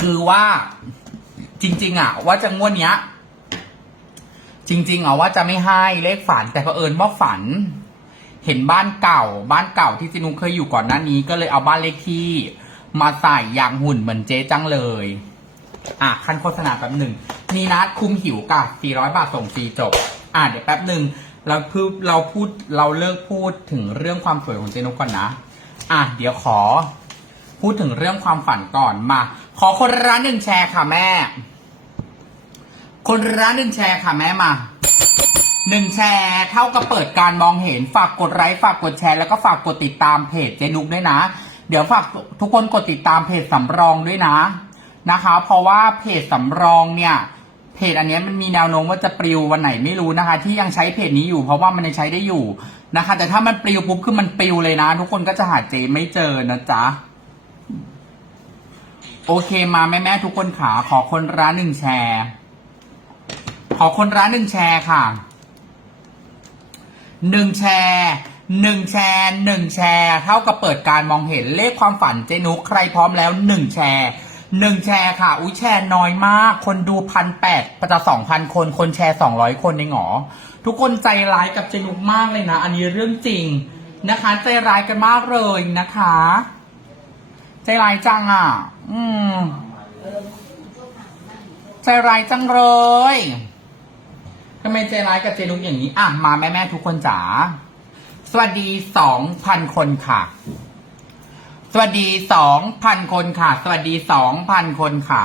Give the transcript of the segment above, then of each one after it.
คือว่าจริง ๆ อะ ว่าจะงวดเนี้ย จริง ๆอะว่าจะไม่ให้เลขฝัน แต่เผอิญว่าฝัน เห็นบ้านเก่า บ้านเก่าที่เจนุเคยอยู่ก่อนหน้านี้ ก็เลยเอาบ้านเลขที่มาใส่ยางหุ่นเหมือนเจ๊จังเลย อะคันโฆษณาแป๊บหนึ่งมีนัดคุมหิวกับ400 บาทส่งฟรีจบ อะเดี๋ยวแป๊บหนึ่งเราพูดเราพูดเราเลิกพูดถึงเรื่องความสวยของเจนุกก่อนนะ อะเดี๋ยวขอ พูดถึงเรื่องความฝันก่อนมา ขอคนละหนึ่งแชร์ค่ะแม่ คนละหนึ่งแชร์ค่ะแม่มาหนึ่งแชร์เท่ากับเปิดการมองเห็น ฝากกดไลค์ฝากกดแชร์แล้วก็ฝากกดติดตามเพจเจนุกด้วยนะ เดี๋ยวฝากทุกคนกดติดตามเพจสำรองด้วยนะนะคะ เพราะว่าเพจสำรองเนี่ย เพจอันนี้มันมีแนวโน้มว่าจะปลิววันไหนไม่รู้นะคะ ที่ยังใช้เพจนี้อยู่ เพราะว่ามันยังใช้ได้อยู่นะคะ แต่ถ้ามันปลิวปุ๊บคือมันปลิวเลยนะ ทุกคนก็จะหาเจไม่เจอนะจ๊ะ โอเคมาแม่แม่ทุกคนขาขอคนละหนึ่งแชร์ ขอคนละหนึ่งแชร์ค่ะหนึ่งแชร์หนึ่งแชร์หนึ่งแชร์ เท่ากับเปิดการมองเห็นเลขความฝันเจนุกใครพร้อมแล้วหนึ่งแชร์หนึ่งแชร์ค่ะ อุ้ยแชร์น้อยมาก คนดูพันแปดประจะสองพันคน คนแชร์สองร้อยคนในหงอ ทุกคนใจร้ายกับเจนุกมากเลยนะ อันนี้เรื่องจริงนะคะ ใจร้ายกันมากเลยนะคะ ใจร้ายจังอะ อืม ใจร้ายจังเลยทำไมใจร้ายกับเจนุกอย่างนี้ อะ มาแม่แม่ทุกคนจ๋า สวัสดีสองพันคนค่ะ สวัสดีสองพันคนค่ะ สวัสดีสองพันคนค่ะ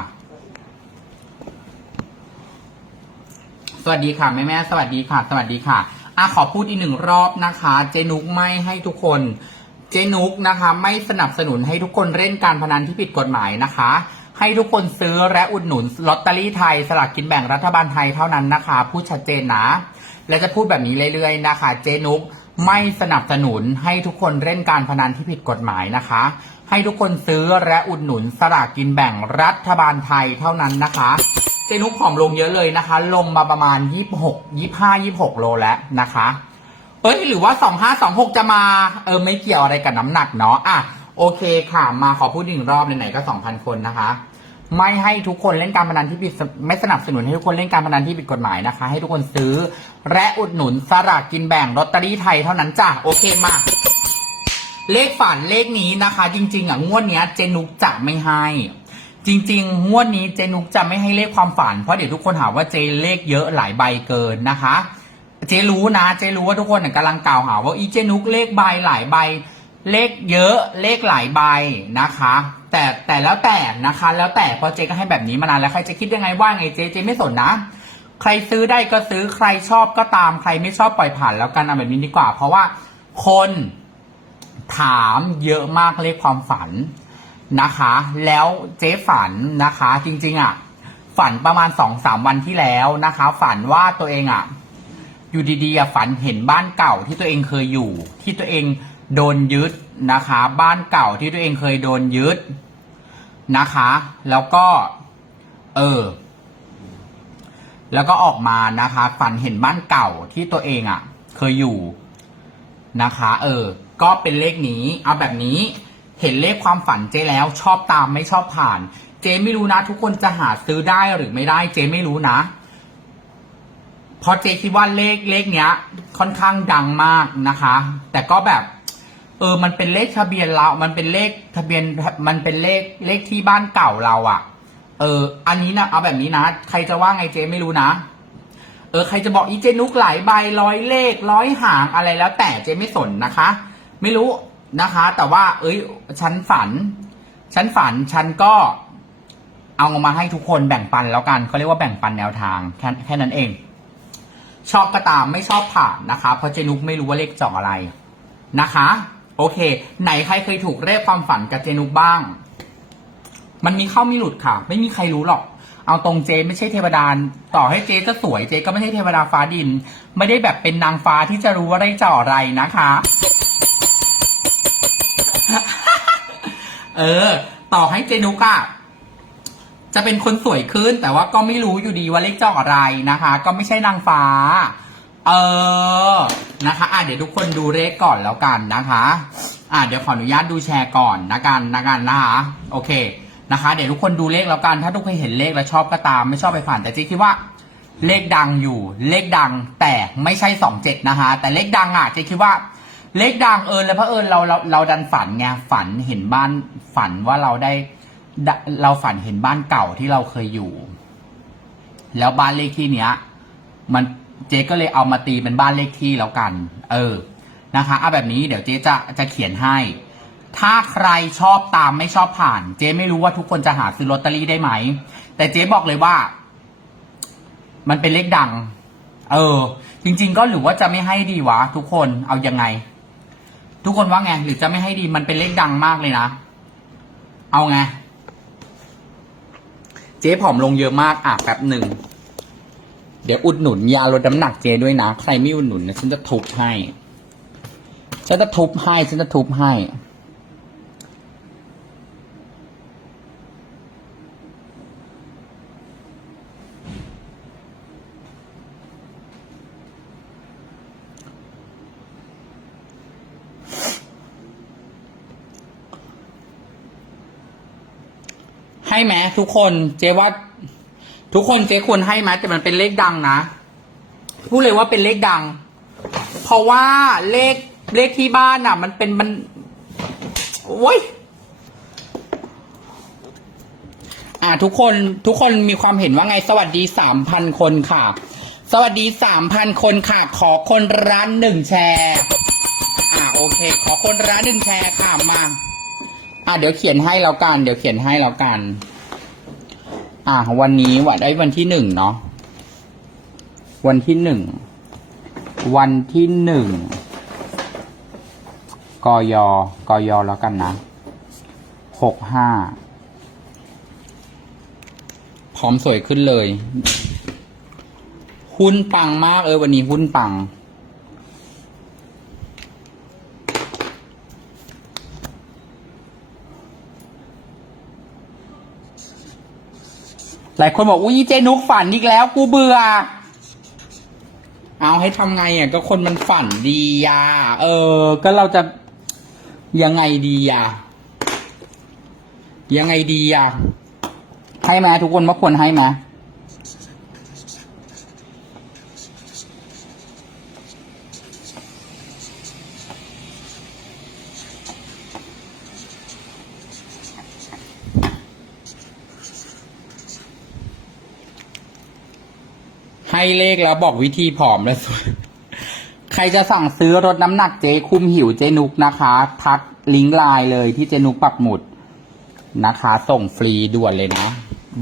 สวัสดีค่ะแม่แม่สวัสดีค่ะ สวัสดีค่ะอะขอพูดอีกหนึ่งรอบนะคะ เจนุกไม่ให้ทุกคน เจนุกนะคะ ไม่สนับสนุนให้ทุกคนเล่นการพนันที่ผิดกฎหมายนะคะ ให้ทุกคนซื้อและอุดหนุนลอตเตอรี่ไทย สลากกินแบ่งรัฐบาลไทยเท่านั้นนะคะพูดชัดเจนนะ และจะพูดแบบนี้เรื่อยๆนะคะ เจนุกไม่สนับสนุนให้ทุกคนเล่นการพนันที่ผิดกฎหมายนะคะ ให้ทุกคนซื้อและอุดหนุนสลากกินแบ่งรัฐบาลไทยเท่านั้นนะคะ เจนุกผอมลงเยอะเลยนะคะ ลงมาประมาณ 26 25 26 โลแล้วนะคะ เอ้ยหรือว่าสองห้าสองหกจะมา เออไม่เกี่ยวอะไรกับน้ำหนักเนาะอะโอเคค่ะมาขอพูดหนึ่งรอบไหนๆก็สองพันคนนะคะ ไม่ให้ทุกคนเล่นการพนันที่ผิดไม่สนับสนุนให้ทุกคนเล่นการพนันที่ผิดกฎหมายนะคะ ให้ทุกคนซื้อ และอุดหนุนสลากกินแบ่งลอตเตอรี่ไทยเท่านั้นจ้ะโอเคมา เลขฝันเลขนี้นะคะ จริง ๆอะงวดเนี้ยเจนุกจะไม่ให้จริง ๆ งวดนี้เจนุกจะไม่ให้เลขความฝันเพราะเดี๋ยวทุกคนหาว่าเจเลขเยอะหลายใบเกินนะคะ เจ๊รู้นะ เจ๊รู้ว่าทุกคนน่ะกำลังกล่าวหาว่าอีเจนุกเลขใบหลายใบ เลขเยอะเลขหลายใบนะคะ แต่แต่แล้วแต่นะคะ แล้วแต่เพราะเจ๊ก็ให้แบบนี้มานานแล้วใครจะคิดยังไงว่าไงเจ๊เจ๊ไม่สนนะ ใครซื้อได้ก็ซื้อใครชอบก็ตามใครไม่ชอบปล่อยผ่านแล้วกันเอาแบบนี้ดีกว่า เพราะว่าคนถามเยอะมากเลขความฝันนะคะ แล้วเจ๊ฝันนะคะ จริงๆอะ ฝันประมาณสองสามวันที่แล้วนะคะ ฝันว่าตัวเองอะ อยู่ดีๆอะฝันเห็นบ้านเก่าที่ตัวเองเคยอยู่ ที่ตัวเองโดนยึดนะคะ บ้านเก่าที่ตัวเองเคยโดนยึดนะคะ แล้วก็ เออ แล้วก็ออกมานะคะ ฝันเห็นบ้านเก่าที่ตัวเองอะ เคยอยู่นะคะ เออ ก็เป็นเลขนี้ เอาแบบนี้ เห็นเลขความฝันเจแล้ว ชอบตามไม่ชอบผ่าน เจไม่รู้นะ ทุกคนจะหาซื้อได้หรือไม่ได้ เจไม่รู้นะ เพราะเจคิดว่าเลขเลขเนี้ย ค่อนข้างดังมากนะคะ แต่ก็แบบ เออ มันเป็นเลขทะเบียนเรา มันเป็นเลขทะเบียน มันเป็นเลขเลขที่บ้านเก่าเราอะ่ะ เออ อันนี้นะเอาแบบนี้นะ ใครจะว่าไงเจไม่รู้นะ เออ ใครจะบอกอีเจนุกหลายใบร้อยเลขร้อยหางอะไรแล้ว แต่เจไม่สนนะคะ ไม่รู้นะคะ แต่ว่า เอ้ย ฉันฝัน ฉันฝัน ฉันก็เอามาให้ทุกคนแบ่งปันแล้วกันเขาเรียกว่าแบ่งปันแนวทางแค่แค่นั้นเอง ชอบก็ตามไม่ชอบผ่านนะคะ เพราะเจนุกไม่รู้ว่าเลขจองอะไรนะคะ โอเค ไหนใครเคยถูกเลขความฝันกับเจนุกบ้าง มันมีเข้ามีหลุดค่ะ ไม่มีใครรู้หรอก เอาตรงเจไม่ใช่เทวดาต่อให้เจจะสวยเจก็ไม่ใช่เทวดาฟ้าดิน ไม่ได้แบบเป็นนางฟ้าที่จะรู้ว่าได้จ่ออะไรนะคะ เออ ต่อให้เจนุกอะ จะเป็นคนสวยขึ้น แต่ว่าก็ไม่รู้อยู่ดีว่าเลขเจ้าอะไรนะคะ ก็ไม่ใช่นางฟ้า เออนะคะอะเดี๋ยวทุกคนดูเลขก่อนแล้วกันนะคะอะเดี๋ยวขออนุญาตดูแชร์ก่อนนะกันนะกันนะคะโอเคนะคะ เดี๋ยวทุกคนดูเลขแล้วกัน ถ้าทุกคนเห็นเลขแล้วชอบก็ตาม ไม่ชอบไปผ่านแต่เจ๊คิดว่าเลขดังอยู่ เลขดังแต่ไม่ใช่สองเจ็ดนะคะแต่เลขดังอะเจ๊คิดว่าเลขดังเอิญแล้วเพราะเอิญเราเราเราดันฝันไงฝันเห็นบ้านฝันว่าเราได้ ดเราฝันเห็นบ้านเก่าที่เราเคยอยู่ แล้วบ้านเลขที่เนี้ย มันเจ๊ก็เลยเอามาตีเป็นบ้านเลขที่แล้วกัน เออนะคะเอาแบบนี้เดี๋ยวเจ๊จะจะเขียนให้ ถ้าใครชอบตามไม่ชอบผ่าน เจ๊ไม่รู้ว่าทุกคนจะหาซื้อลอตเตอรี่ได้ไหม แต่เจ๊บอกเลยว่า มันเป็นเลขดัง เออ จริง ๆ ก็หรือว่าจะไม่ให้ดีวะ ทุกคนเอายังไง ทุกคนว่าไงหรือจะไม่ให้ดีมันเป็นเลขดังมากเลยนะ เอาไง เจ๊ผอมลงเยอะมากอะแป๊บหนึ่ง เดี๋ยวอุดหนุนยาลดน้ำหนักเจ๊ด้วยนะ ใครไม่อุดหนุนนะฉันจะทุบให้ ฉันจะทุบให้ ฉันจะทุบให้ ให้ไหมทุกคนเจ๊ว่า ทุกคนเจ๊ควรให้ไหมแต่มันเป็นเลขดังนะพูดเลยว่าเป็นเลขดัง เพราะว่าเลขเลขที่บ้านอะ มันเป็นมันโอ้ยอ่าทุกคนทุกคนมีความเห็นว่าไงสวัสดีสามพันคนค่ะ สวัสดีสามพันคนค่ะ ขอคนร้านหนึ่งแชร์ อ่าโอเค ขอคนร้านหนึ่งแชร์ค่ะมา อ่าเดี๋ยวเขียนให้แล้วกัน เดี๋ยวเขียนให้แล้วกัน อ่าวันนี้วันไอ้วันที่หนึ่งเนาะวันที่หนึ่งวันที่หนึ่งกยกยแล้วกันนะหกห้าพร้อมสวยขึ้นเลย หุ้นปังมากเออวันนี้หุ้นปัง หลายคนบอกอุ้ยเจนุกฝันอีกแล้ว กูเบื่อ เอาให้ทำไงอะก็คนมันฝันดีอะเออ ก็เราจะยังไงดีอะยังไงดีอะให้ไหมทุกคนว่าควรให้ไหม ให้เลขแล้วบอกวิธีผอมแล้วสวย ใครจะสั่งซื้อลดน้ำหนักเจคุมหิวเจนุกนะคะ ทักลิงก์ไลน์เลยที่เจนุกปักหมุดนะคะ ส่งฟรีด่วนเลยนะ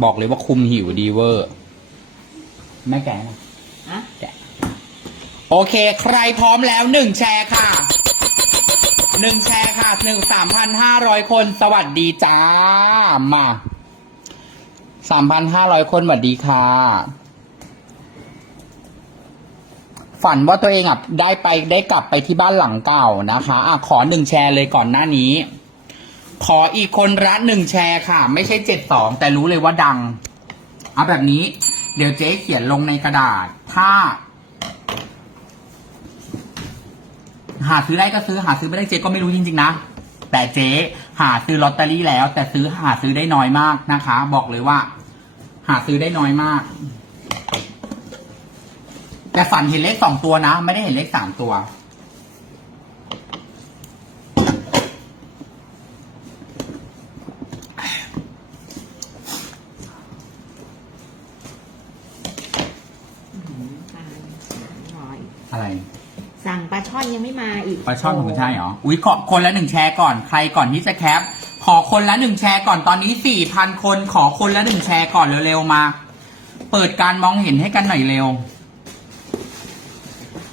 บอกเลยว่าคุมหิวดีเวอร์ ไม่แก่นะอะแกะโอเค ใครพร้อมแล้วหนึ่งแชร์ค่ะหนึ่งแชร์ค่ะหนึ่งสามพันห้าร้อยคน สวัสดีจ้า มาสามพันห้าร้อยคนสวัสดีค่ะ ฝันว่าตัวเองอะได้ไปได้กลับไปที่บ้านหลังเก่านะคะอะขอหนึ่งแชร์เลยก่อนหน้านี้ ขออีกคนละหนึ่งแชร์ค่ะ ไม่ใช่เจ็ดสองแต่รู้เลยว่าดังเอาแบบนี้ เดี๋ยวเจ๊เขียนลงในกระดาษ ถ้า หาซื้อได้ก็ซื้อหาซื้อไม่ได้เจ๊ก็ไม่รู้จริงๆนะแต่เจ๊หาซื้อลอตเตอรี่แล้ว แต่ซื้อหาซื้อได้น้อยมากนะคะ บอกเลยว่า หาซื้อได้น้อยมาก แต่ฝันเห็นเลขสองตัวนะ ไม่ได้เห็นเลขสามตัวหน่อยอะไร สั่งปลาช่อนยังไม่มาอีกปลาช่อนของคุณใช่เหรอ อุ้ยขอคนละหนึ่งแชร์ก่อน ใครก่อนที่จะแคป ขอคนละหนึ่งแชร์ก่อน ตอนนี้สี่พันคน ขอคนละหนึ่งแชร์ก่อนเร็วๆมา เปิดการมองเห็นให้กันหน่อยเร็ว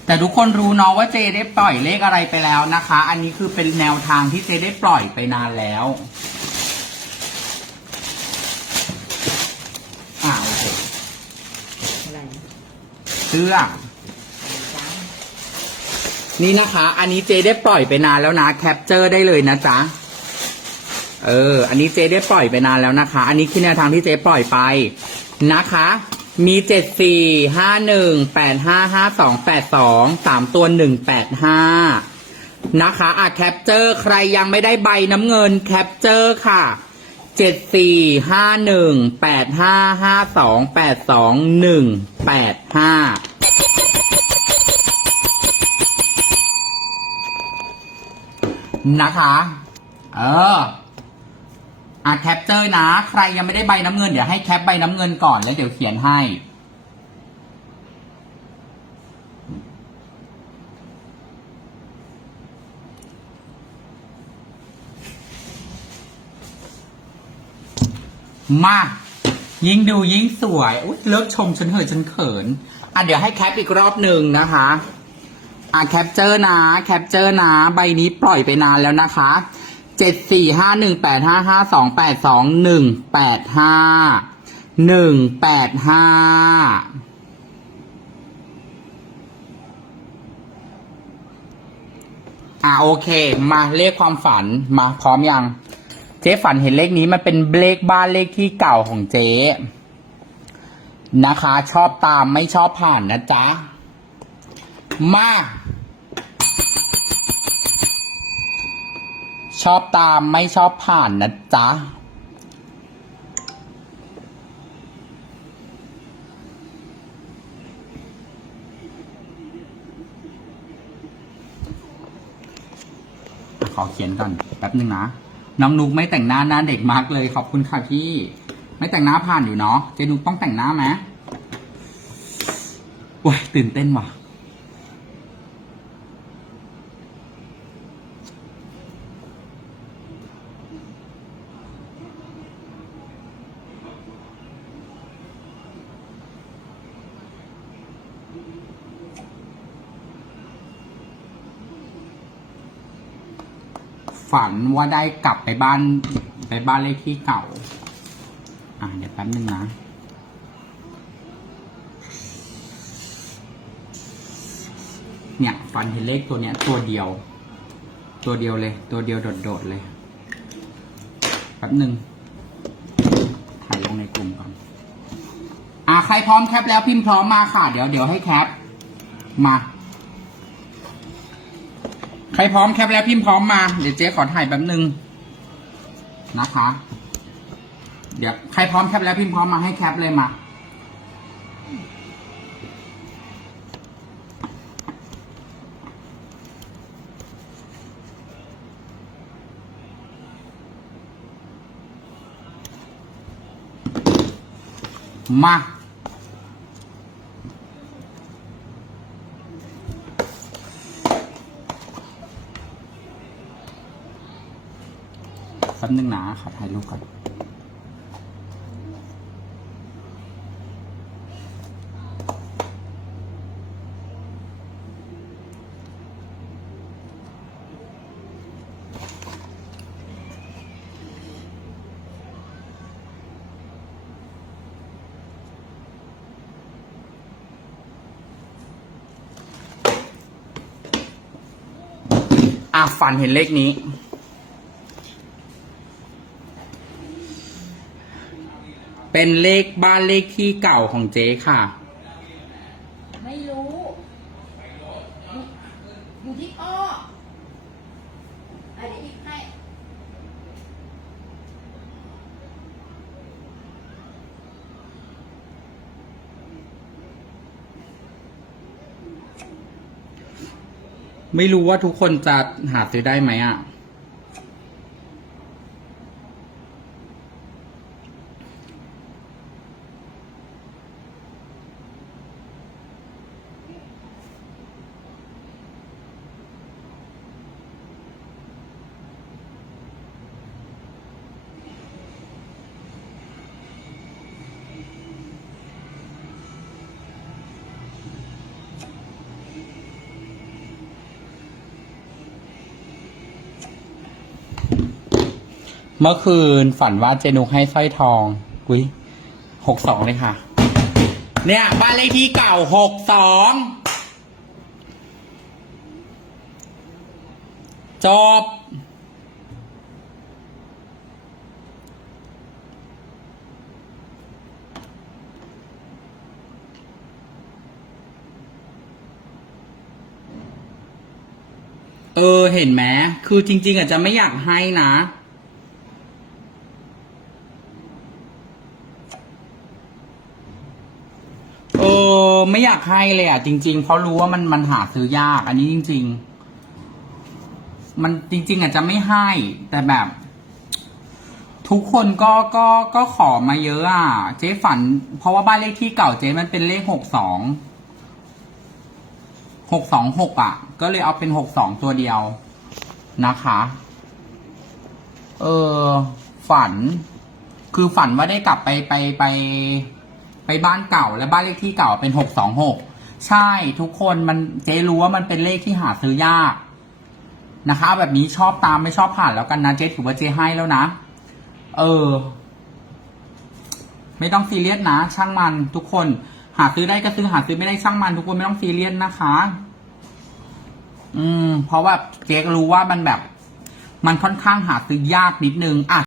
แต่ทุกคนรู้เนาะว่าเจได้ปล่อยเลขอะไรไปแล้วนะคะ อันนี้คือเป็นแนวทางที่เจได้ปล่อยไปนานแล้วอ่าโอเคอะไรเสื้อนี่นะคะ อันนี้เจได้ปล่อยไปนานแล้วนะ แคปเจอร์ได้เลยนะจ๊ะ เออ อันนี้เจได้ปล่อยไปนานแล้วนะคะ อันนี้คือแนวทางที่เจปล่อยไปนะคะ มีเจ็ดสี่ห้าหนึ่งแปดห้าห้าสองแปดสองสามตัวหนึ่งแปดห้านะคะอะแคปเจอร์ใครยังไม่ได้ใบน้ำเงินแคปเจอร์ค่ะเจ็ดสี่ห้าหนึ่งแปดห้าห้าสองแปดสองหนึ่งแปดห้านะคะ เออ อะแคปเจอร์นะ ใครยังไม่ได้ใบน้ำเงิน เดี๋ยวให้แคปใบน้ำเงินก่อนแล้วเดี๋ยวเขียนให้ มายิ่งดูยิ่งสวยอุ๊ยเลิกชมฉันเหอะฉันเขิน อะเดี๋ยวให้แคปอีกรอบหนึ่งนะคะ อะแคปเจอร์นะ แคปเจอร์นะ ใบนี้ปล่อยไปนานแล้วนะคะ เจ็ดสี่ห้าหนึ่งแปดห้าห้าสองแปดสองหนึ่งแปดห้าหนึ่งแปดห้าอะโอเค มาเลขความฝันมาพร้อมยัง เจ๊ฝันเห็นเลขนี้มันเป็นเลขบ้านเลขที่เก่าของเจ๊นะคะ ชอบตามไม่ชอบผ่านนะจ๊ะ มา อบตามไม่ชอบผ่านนะจ๊ะ ขอเขียนก่อนแป๊บนึงนะ น้องนุกไม่แต่งหน้าหน้าเด็กมากเลย ขอบคุณค่ะพี่ ไม่แต่งหน้าผ่านอยู่เนาะ เจนุกต้องแต่งหน้าไหมโอ้ยตื่นเต้นว่ะ ฝันว่าได้กลับไปบ้าน ไปบ้านเลขที่เก่า อ่าเดี๋ยวแป๊บนึงนะ เนี่ยฝันเห็นเลขตัวเนี้ย ตัวเดียว ตัวเดียวเลย ตัวเดียวโดดๆเลย แป๊บนึง ถ่ายลงในกลุ่มก่อน อ่าใครพร้อมแคปแล้วพิมพ์พร้อมมาค่ะ เดี๋ยวเดี๋ยวให้แคป มา ครพร้อมแคปแล้วพิมพ์พร้อมมา เดี๋ยวเจ๊ขอถ่ายแป๊บนึงนะคะ เดี๋ยวใครพร้อมแคปแล้วพิมพ์พร้อมมาให้แคปเลยมามา ป๊บนึงนะขอถ่ายรูปก่อนอะฝันเห็นเลขนี้ เป็นเลขบ้านเลขที่เก่าของเจ๊ค่ะ ไม่รู้ อยู่อยู่ที่อ้ออะไรอีกให้ไม่รู้ว่าทุกคนจะหาซื้อได้ไหมอะ เมื่อคืนฝันว่าเจนุกให้สร้อยทองอุ้ยหกสองเลยค่ะ เนี่ย บ้านเลขที่เก่าหกสองจบ เออ เห็นไหมคือจริง ๆอาจจะไม่อยากให้นะ อไม่อยากให้เลยอะจริง ๆ เพราะรู้ว่ามันมันหาซื้อยาก อันนี้จริง ๆ มันจริง ๆอาจจะไม่ให้ แต่แบบ ทุกคนก็ก็ก็ขอมาเยอะอะ เจ๊ฝัน เพราะว่าบ้านเลขที่เก่าเจ๊มันเป็นเลขหกสองหกสองหกอะ ก็เลยเอาเป็นหกสองตัวเดียวนะคะ เออฝัน คือฝันว่าได้กลับไปไปไปไป ไปบ้านเก่าและบ้านเลขที่เก่าเป็นหกสองหกใช่ทุกคนมันเจ๊รู้ว่ามันเป็นเลขที่หาซื้อยากนะคะ แบบนี้ชอบตามไม่ชอบผ่านแล้วกันนะเจ๊ถือว่าเจ๊ให้แล้วนะ เออ ไม่ต้องซีเรียสนะ ช่างมันทุกคน หาซื้อได้ก็ซื้อหาซื้อไม่ได้ช่างมัน ทุกคนไม่ต้องซีเรียสนะคะ อืม เพราะว่าเจ๊รู้ว่ามันแบบ มันค่อนข้างหาซื้อยากนิดนึงอะ